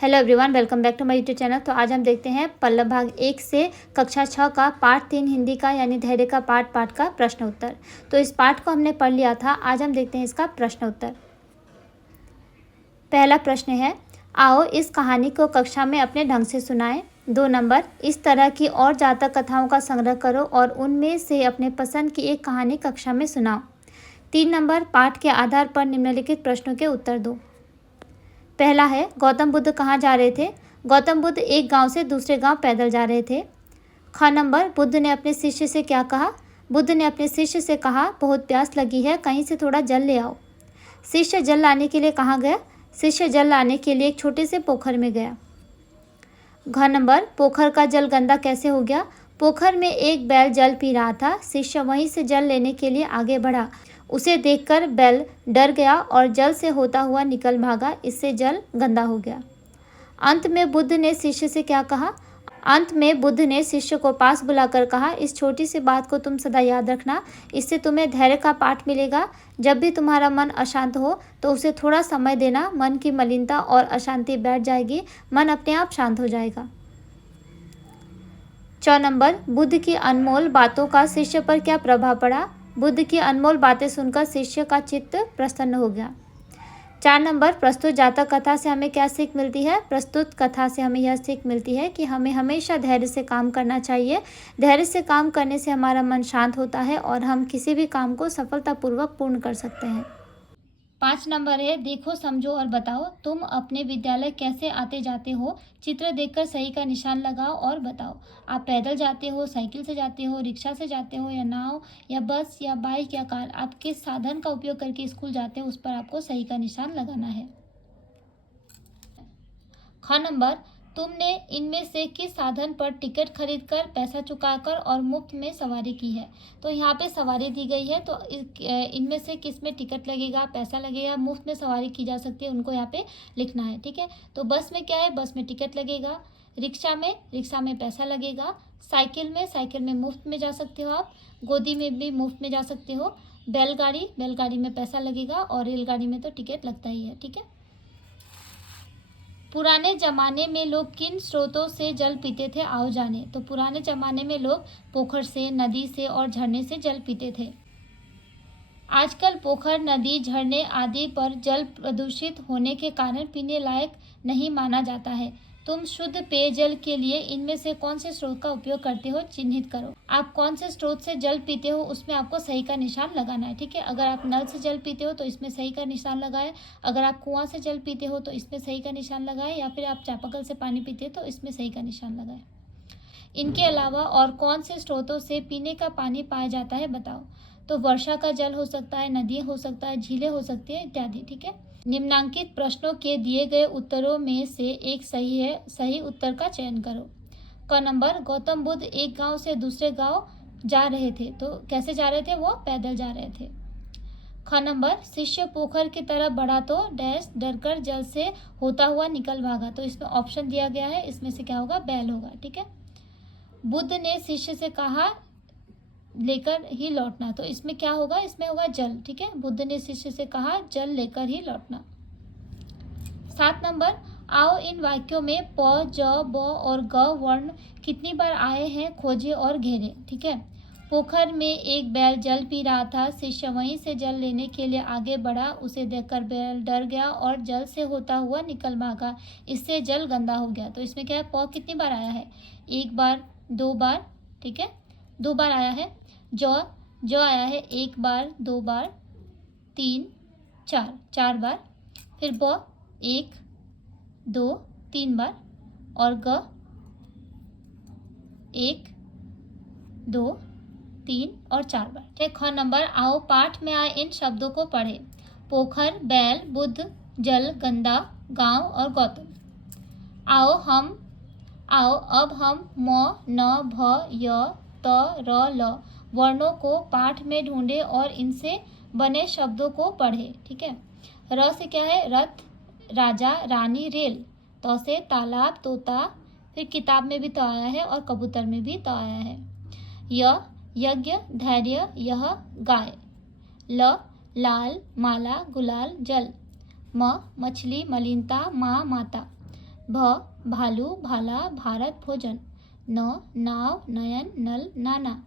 Hello everyone, welcome back to my YouTube channel. तो आज हम देखते हैं पल्लव भाग 1 से कक्षा 6 का पार्ट 3 हिंदी का यानी धैर्य का पाठ का प्रश्न उत्तर। तो इस पाठ को हमने पढ़ लिया था, आज हम देखते हैं इसका प्रश्न उत्तर। पहला प्रश्न है, आओ इस कहानी को कक्षा में अपने ढंग से सुनाएं। 2 नंबर, इस तरह की और जातक कथाओं का संग्रह करो और उनमें से अपने पसंद की एक कहानी कक्षा में सुनाओ। 3 नंबर, पाठ के आधार पर निम्नलिखित प्रश्नों के उत्तर दो। पहला है, गौतम बुद्ध कहाँ जा रहे थे? गौतम बुद्ध एक गांव से दूसरे गांव पैदल जा रहे थे। ख नंबर, बुद्ध ने अपने शिष्य से क्या कहा? बुद्ध ने अपने शिष्य से कहा, बहुत प्यास लगी है, कहीं से थोड़ा जल ले आओ। शिष्य जल लाने के लिए कहाँ गया? शिष्य जल लाने के लिए एक छोटे से पोखर में गया। घ नंबर, पोखर का जल गंदा कैसे हो गया? पोखर में एक बैल जल पी रहा था, शिष्य वहीं से जल लेने के लिए आगे बढ़ा। उसे देखकर बैल डर गया और जल से होता हुआ निकल भागा, इससे जल गंदा हो गया। अंत में बुद्ध ने शिष्य से क्या कहा? अंत में बुद्ध ने शिष्य को पास बुलाकर कहा, इस छोटी सी बात को तुम सदा याद रखना, इससे तुम्हें धैर्य का पाठ मिलेगा। जब भी तुम्हारा मन अशांत हो तो उसे थोड़ा समय देना, मन की मलिनता और अशांति बैठ जाएगी, मन अपने आप शांत हो जाएगा। 4 नंबर, बुद्ध की अनमोल बातों का शिष्य पर क्या प्रभाव पड़ा? बुद्ध की अनमोल बातें सुनकर शिष्य का चित्त प्रसन्न हो गया। 4 नंबर, प्रस्तुत जातक कथा से हमें क्या सीख मिलती है? प्रस्तुत कथा से हमें यह सीख मिलती है कि हमें हमेशा धैर्य से काम करना चाहिए। धैर्य से काम करने से हमारा मन शांत होता है और हम किसी भी काम को सफलतापूर्वक पूर्ण कर सकते हैं। 5 नंबर है, देखो, समझो और बताओ। तुम अपने विद्यालय कैसे आते जाते हो? चित्र देखकर सही का निशान लगाओ और बताओ। आप पैदल जाते हो, साइकिल से जाते हो, रिक्शा से जाते हो, या नाव या बस या बाइक या कार, आप किस साधन का उपयोग करके स्कूल जाते हो, उस पर आपको सही का निशान लगाना है। ख नंबर, तुमने इनमें से किस साधन पर टिकट खरीदकर पैसा चुकाकर और मुफ्त में सवारी की है? तो यहाँ पे सवारी दी गई है, तो इनमें से किस में टिकट लगेगा, पैसा लगेगा, मुफ्त में सवारी की जा सकती है, उनको यहाँ पे लिखना है। ठीक है, तो बस में क्या है? बस में टिकट लगेगा। रिक्शा में पैसा लगेगा। साइकिल में मुफ्त में जा सकते हो आप। गोदी में भी मुफ्त में जा सकते हो। बैलगाड़ी में पैसा लगेगा और रेलगाड़ी में तो टिकट लगता ही है। ठीक है, पुराने जमाने में लोग किन स्रोतों से जल पीते थे? आओ जाने। तो पुराने जमाने में लोग पोखर से, नदी से और झरने से जल पीते थे। आजकल पोखर, नदी, झरने आदि पर जल प्रदूषित होने के कारण पीने लायक नहीं माना जाता है। तुम शुद्ध पेयजल के लिए इनमें से कौन से स्रोत का उपयोग करते हो, चिन्हित करो। आप कौन से स्रोत से जल पीते हो, उसमें आपको सही का निशान लगाना है। ठीक है, अगर आप नल से जल पीते हो तो इसमें सही का निशान लगाए। अगर आप कुआं से जल पीते हो तो इसमें सही का निशान लगाए, या फिर आप चापाकल से पानी पीते हो तो इसमें सही का निशान लगाए। इनके अलावा और कौन से स्रोतों से पीने का पानी पाया जाता है, बताओ। तो वर्षा का जल हो सकता है, नदी हो सकता है, झीलें हो सकती है, इत्यादि। ठीक है, निम्नांकित प्रश्नों के दिए गए उत्तरों में से एक सही है, सही उत्तर का चयन करो। क नंबर, गौतम बुद्ध एक गांव से दूसरे गांव जा रहे थे, तो कैसे जा रहे थे? वो पैदल जा रहे थे। ख नंबर, शिष्य पोखर की तरफ बढ़ा तो डैश डरकर जल से होता हुआ निकल भागा, तो इसमें ऑप्शन दिया गया है, इसमें से क्या होगा? बैल होगा। ठीक है, बुद्ध ने शिष्य से कहा लेकर ही लौटना, तो इसमें क्या होगा? इसमें होगा जल। ठीक है, बुद्ध ने शिष्य से कहा जल लेकर ही लौटना। 7 नंबर, आओ इन वाक्यों में प, ज, ब और ग वर्ण कितनी बार आए हैं खोजे और घेरे। ठीक है, पोखर में एक बैल जल पी रहा था, शिष्य वहीं से जल लेने के लिए आगे बढ़ा, उसे देखकर बैल डर गया और जल से होता हुआ निकल भागा, इससे जल गंदा हो गया। तो इसमें क्या है? प कितनी बार आया है? 1 बार, 2 बार। ठीक है, 2 बार आया है। ज आया है 1 बार, 2 बार, 3, 4 बार। फिर ब 1, 2, 3 बार, और ग 1, 2, 3 और 4 बार। ठीक, ख नंबर, आओ पाठ में आए इन शब्दों को पढ़े। पोखर, बैल, बुद्ध, जल, गंदा, गांव और गौतम। आओ अब हम म, न, भ, य, त, र, ल वर्णों को पाठ में ढूंढे और इनसे बने शब्दों को पढ़े। ठीक है, र से क्या है? रथ, राजा, रानी, रेल। त से तालाब, तोता, फिर किताब में भी तो आया है और कबूतर में भी तो आया है। यज्ञ, धैर्य, यह, गाय। लाल, माला, गुलाल, जल। मछली, मलिनता, माँ, माता। भ भालू भाला भारत भोजन। न नाव नयन नल नाना।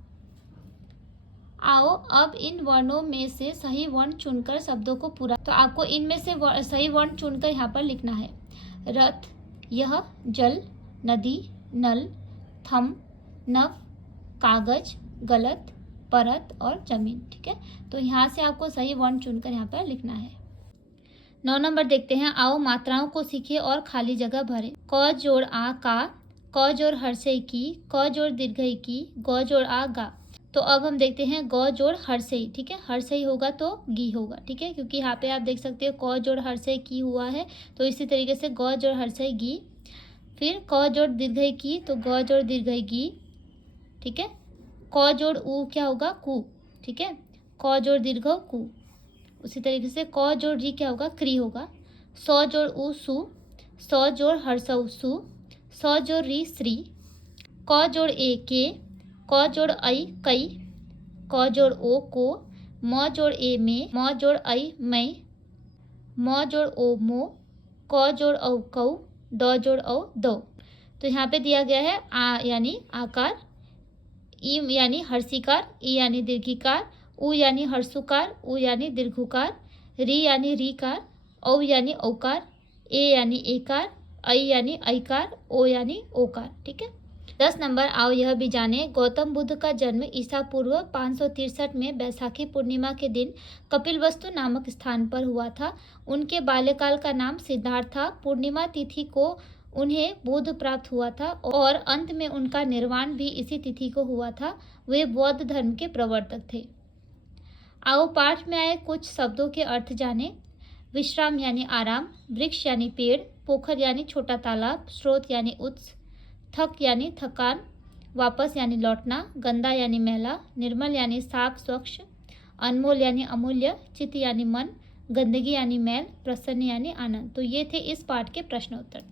आओ अब इन वर्णों में से सही वर्ण चुनकर शब्दों को पूरा, तो आपको इनमें से सही वर्ण चुनकर यहाँ पर लिखना है। रथ, यह, जल, नदी, नल, थम, नव, कागज, गलत, परत और जमीन। ठीक है, तो यहाँ से आपको सही वर्ण चुनकर यहाँ पर लिखना है। 9 नंबर देखते हैं। आओ मात्राओं को सीखे और खाली जगह भरें। क जोड़ आ का, क जोड़ हर्षई की, क जोड़ दीर्घई की, ग जोड़ आ गा। तो अब हम देखते हैं ग जोड़ हर्षई। ठीक है, हर्षई होगा तो गी होगा। ठीक है, क्योंकि यहाँ पे आप देख सकते हो क जोड़ हर्षई की हुआ है, तो इसी तरीके से ग जोड़ हर्षई गी। फिर क जोड़ दीर्घई की, तो ग जोड़ दीर्घई गी। ठीक है, क जोड़ ऊ क्या होगा, कु। ठीक है, क जोड़ दीर्घ कु। उसी तरीके से क जोड़ री क्या होगा, क्री होगा। स जोड़ ऊ सु, स जोड़ हर्षऊ सु, स जोड़ री श्री। क जोड़ ए के, क जोड़ ऐ कई, क जोड़ ओ को, म जोड़ ए में, म जोड़ ऐ मैं, म जोड़ ओ मो, क जोड़ औ कौ, ड जोड़ औ दो। तो यहाँ पे दिया गया है आ यानी आकार, ई यानी हर्षिकार, ई यानी दीर्घिकार, उ यानी हर्षुकार, उ यानी दीर्घुकार, री यानी रीकार, औ यानी औकार, ए यानी एकार, ऐ यानी ऐकार, ओ यानी ओकार। ठीक है। 10 नंबर। आओ यह भी जाने। गौतम बुद्ध का जन्म ईसा पूर्व 563 में बैसाखी पूर्णिमा के दिन कपिलवस्तु नामक स्थान पर हुआ था। उनके बाल्यकाल का नाम सिद्धार्थ था। पूर्णिमा तिथि को उन्हें बोध प्राप्त हुआ था और अंत में उनका निर्वाण भी इसी तिथि को हुआ था। वे बौद्ध धर्म के प्रवर्तक थे। आओ पाठ में आए कुछ शब्दों के अर्थ जाने। विश्राम यानी आराम, वृक्ष यानी पेड़, पोखर यानी छोटा तालाब, स्रोत यानी उत्स, थक यानी थकान, वापस यानी लौटना, गंदा यानी मैला, निर्मल यानी साफ स्वच्छ, अनमोल यानी अमूल्य, चित्त यानी मन, गंदगी यानी मैल, प्रसन्न यानी आनंद। तो ये थे इस पाठ के प्रश्न उत्तर।